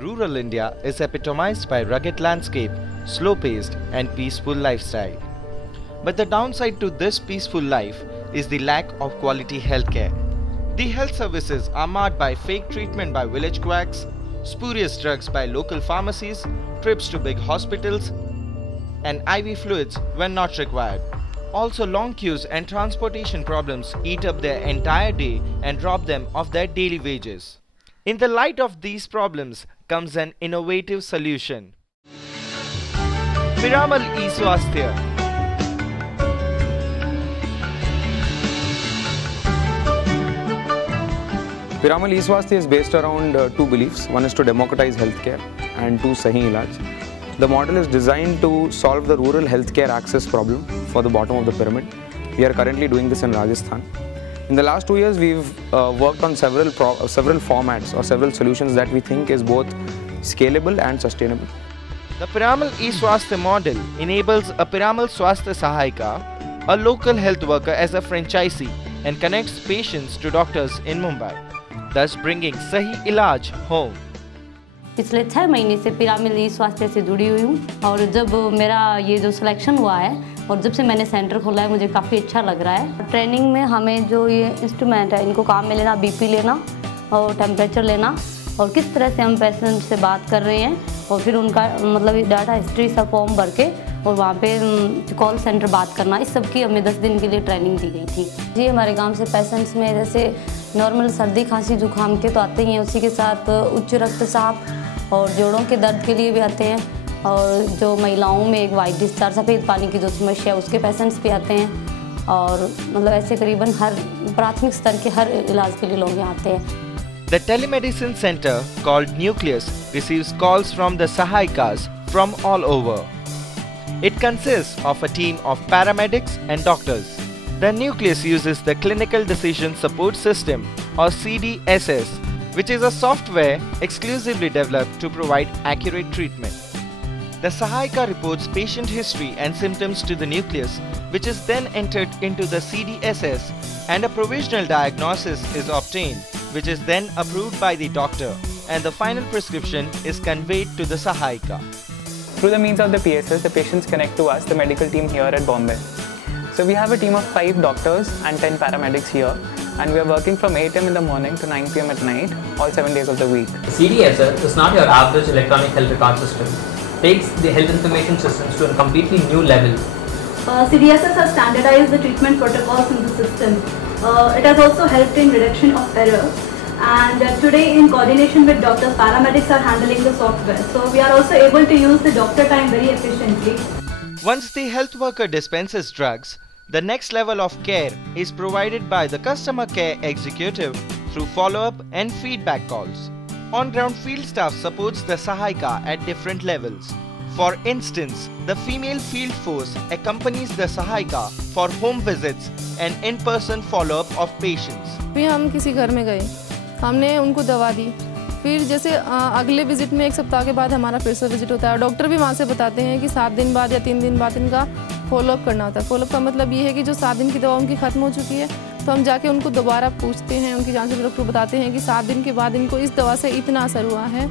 Rural India is epitomized by rugged landscape, slow-paced and peaceful lifestyle. But the downside to this peaceful life is the lack of quality healthcare. The health services are marred by fake treatment by village quacks, spurious drugs by local pharmacies, trips to big hospitals, and IV fluids when not required. Also, long queues and transportation problems eat up their entire day and rob them of their daily wages. In the light of these problems comes an innovative solution. Piramal eSwasthya. Piramal eSwasthya is based around two beliefs. One is to democratize healthcare and two, Sahi Ilaj. The model is designed to solve the rural healthcare access problem for the bottom of the pyramid. We are currently doing this in Rajasthan. In the last 2 years, we've worked on several formats or several solutions that we think is both scalable and sustainable. The Piramal eSwasthya model enables a Piramal Swasthya Sahayika, a local health worker, as a franchisee and connects patients to doctors in Mumbai, thus bringing Sahi Ilaj home. पिछले 6 महीने से पिरामिल ई-स्वास्थ्य से जुड़ी हुई हूँ और जब मेरा ये जो सिलेक्शन हुआ है और जब से मैंने सेंटर खोला है मुझे काफ़ी अच्छा लग रहा है। ट्रेनिंग में हमें जो ये इंस्ट्रूमेंट है इनको काम में लेना, बीपी लेना और टेम्परेचर लेना और किस तरह से हम पेशेंट से बात कर रहे हैं और फिर उनका मतलब डाटा हिस्ट्री सब फॉर्म भर के और वहाँ पे कॉल सेंटर बात करना, इस सब की हमें 10 दिन के लिए ट्रेनिंग दी गई थी। जी, हमारे गांव से पेशेंट्स में जैसे नॉर्मल सर्दी खांसी जुकाम के तो आते ही हैं, उसी के साथ उच्च रक्तचाप और जोड़ों के दर्द के लिए भी आते हैं और जो महिलाओं में एक वाइट डिस्चार्ज सफ़ेद पानी की जो समस्या है उसके पेशेंट्स भी आते हैं और मतलब ऐसे करीबन हर प्राथमिक स्तर के हर इलाज के लिए लोग यहाँ आते हैं। The telemedicine center called Nucleus receives calls from the Sahayikas from all over. It consists of a team of paramedics and doctors. The Nucleus uses the Clinical Decision Support System or CDSS, which is a software exclusively developed to provide accurate treatment. The Sahayika reports patient history and symptoms to the Nucleus, which is then entered into the CDSS and a provisional diagnosis is obtained, which is then approved by the doctor and the final prescription is conveyed to the Sahayika. Through the means of the PSS, the patients connect to us, the medical team here at Bombay. So we have a team of 5 doctors and 10 paramedics here, and we are working from 8 am in the morning to 9 p.m. at night, all 7 days of the week. CDSS is not your average electronic health record system. It takes the health information systems to a completely new level. CDSS has standardized the treatment protocols in the system. It has also helped in reduction of error. And today, in coordination with doctors, paramedics are handling the software. So we are also able to use the doctor time very efficiently. Once the health worker dispenses drugs, the next level of care is provided by the customer care executive through follow-up and feedback calls. On-ground field staff supports the Sahayika at different levels. For instance, the female field force accompanies the Sahayika for home visits and in-person follow-up of patients. फिर हम किसी घर में गए, हमने उनको दवा दी, फिर जैसे अगले विजिट में 1 सप्ताह के बाद हमारा फिर से विजिट होता है। डॉक्टर भी वहाँ से बताते हैं कि 7 दिन बाद या 3 दिन बाद इनका फॉलोअप करना होता है। फॉलोअप का मतलब ये है कि जो 7 दिन की दवा उनकी ख़त्म हो चुकी है तो हम जाके उनको दोबारा पूछते हैं, उनकी जांच में डॉक्टर बताते हैं कि 7 दिन के बाद इनको इस दवा से इतना असर हुआ है।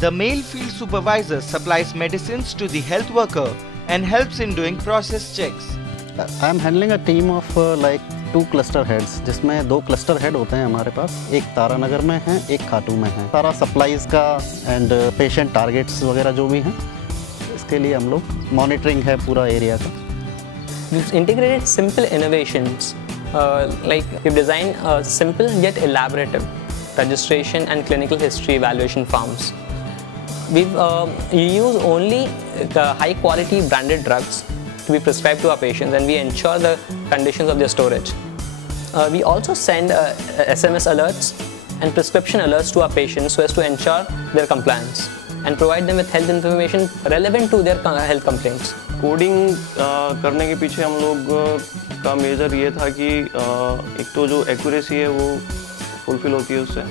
The male field supervisor supplies medicines to the health worker and helps in doing process checks. I am handling a team of like 2 cluster heads, जिसमें 2 cluster head होते हैं हमारे पास, एक तारानगर में है, एक खाटू में है। सारा सप्लाईज का एंड पेशेंट टारगेट्स वगैरह जो भी हैं, इसके लिए हम लोग मॉनिटरिंग है पूरा एरिया का। We've integrated simple innovations, like we've designed simple yet elaborate registration and clinical history evaluation forms. We've use only the high quality branded drugs to be prescribed to our patients, and we ensure the conditions of their storage. We also send SMS alerts and prescription alerts to our patients so as to ensure their compliance and provide them with health information relevant to their health complaints. Coding करने के पीछे हम लोग का major ये था कि एक तो जो एक्यूरेसी है वो फुलफिल होती है उससे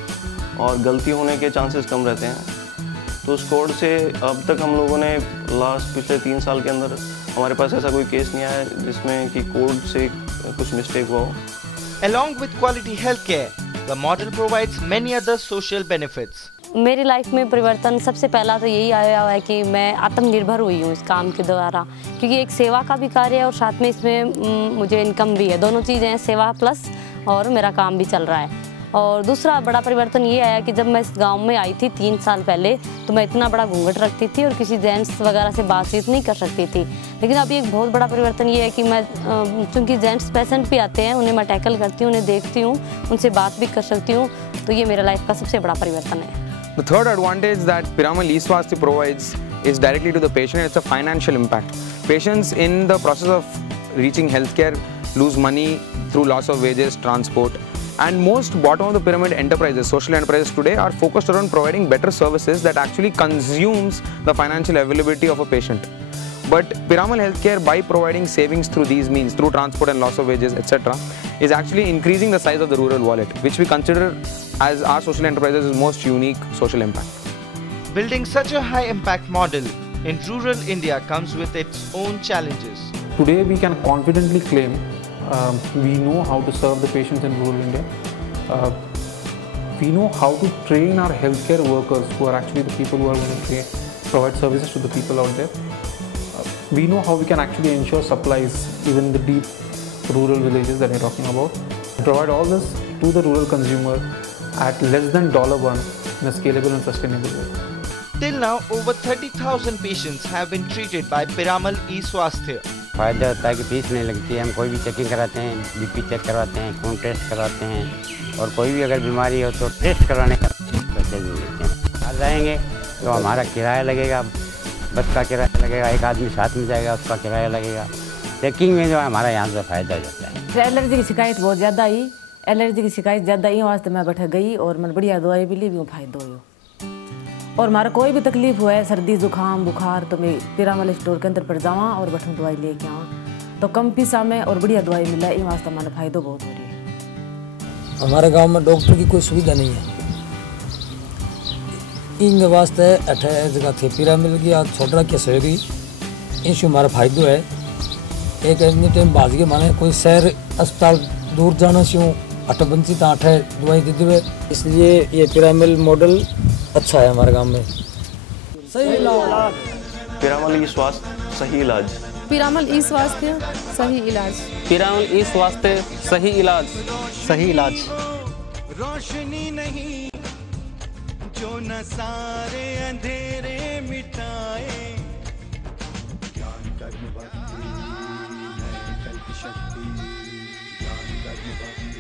और गलती होने के चांसेस कम रहते हैं। तो उस कोड से अब तक हम लोगों ने पिछले 3 साल के अंदर हमारे पास ऐसा कोई केस नहीं आया जिसमें कि कोड से कुछ मिस्टेक हुआ हो। Along with quality healthcare, the model provides many other social benefits. मेरी लाइफ में परिवर्तन सबसे पहला तो यही आया हुआ है कि मैं आत्मनिर्भर हुई हूँ इस काम के द्वारा, क्योंकि एक सेवा का भी कार्य है और साथ में इसमें मुझे इनकम भी है। दोनों चीज़ें हैं, सेवा प्लस और मेरा काम भी चल रहा है। और दूसरा बड़ा परिवर्तन ये आया कि जब मैं इस गांव में आई थी 3 साल पहले, तो मैं इतना बड़ा घूंघट रखती थी और किसी जेंट्स वगैरह से बातचीत नहीं कर सकती थी। लेकिन अभी एक बहुत बड़ा परिवर्तन ये है कि मैं चूँकि जेंट्स पेशेंट भी आते हैं, उन्हें मैं टैकल करती हूँ, उन्हें देखती हूँ, उनसे बात भी कर सकती हूँ। तो ये मेरा लाइफ का सबसे बड़ा परिवर्तन है। The third advantage that Piramal eSwasthya provides is directly to the patient. It's a financial impact. Patients in the process of reaching healthcare lose money through loss of wages, transport, and most bottom of the pyramid enterprises, social enterprises today are focused around providing better services that actually consumes the financial availability of a patient. But Piramal Healthcare, by providing savings through these means, through transport and loss of wages, etc., is actually increasing the size of the rural wallet, which we consider as our social enterprises' most unique social impact. Building such a high impact model in rural India comes with its own challenges. Today we can confidently claim we know how to serve the patients in rural India. We know how to train our healthcare workers, who are actually the people who are going to provide services to the people out there. We know how we can actually ensure supplies even in the deep rural villages that we're talking about. Provide all this to the rural consumer at less than $1 in a scalable and sustainable way. Till now, over 30,000 patients have been treated by Piramal eSwasthya. फायदा होता है कि fees नहीं लगती है। हम कोई भी चेकिंग कराते हैं, बीपी चेक करवाते हैं, खून टेस्ट करवाते हैं, और कोई भी अगर बीमारी हो तो टेस्ट करवाने का पैसे भी लेते हैं। आ जाएंगे तो हमारा किराया लगेगा, बस का किराया लगेगा, एक आदमी साथ में जाएगा उसका किराया लगेगा। चेकिंग में जो है हमारा यहाँ से फ़ायदा हो जाता है। एलर्जी की शिकायत बहुत ज़्यादा आई, एलर्जी की शिकायत ज़्यादा आई वास्ते मैं बैठ गई और मैं बढ़िया दवाई भी ली भी फायदा हो। और हमारा कोई भी तकलीफ हुआ है, सर्दी जुकाम बुखार, तो मैं पिरामल स्टोर के अंदर पर जावा और बैठूँ दवाई लेके आवा, तो कम पैसा में और बढ़िया दवाई मिला है। वास्ते हमारा फायदा बहुत हो रही है। हमारे गांव में डॉक्टर की कोई सुविधा नहीं है, इन वास्ते अठे जगह थे पिरामिल की आज छोटा क्या सहयोगी इनसे हमारा फायदा है। एक एनी टाइम बाज के माने कोई शहर अस्पताल दूर जाना से अठबंसी तो अठे दवाई दे देवे, इसलिए ये पिरामिल मॉडल अच्छा है हमारे गांव में। सही इलाज, पिरामल eSwasthya सही इलाज, पिरामल eSwasthya सही इलाज, पिरामल eSwasthya सही इलाज, सही इलाज। रोशनी नहीं जो न सारे अंधेरे मिटाए, ज्ञान कर्म भक्ति है कल्प शक्ति, ज्ञान कर्म भक्ति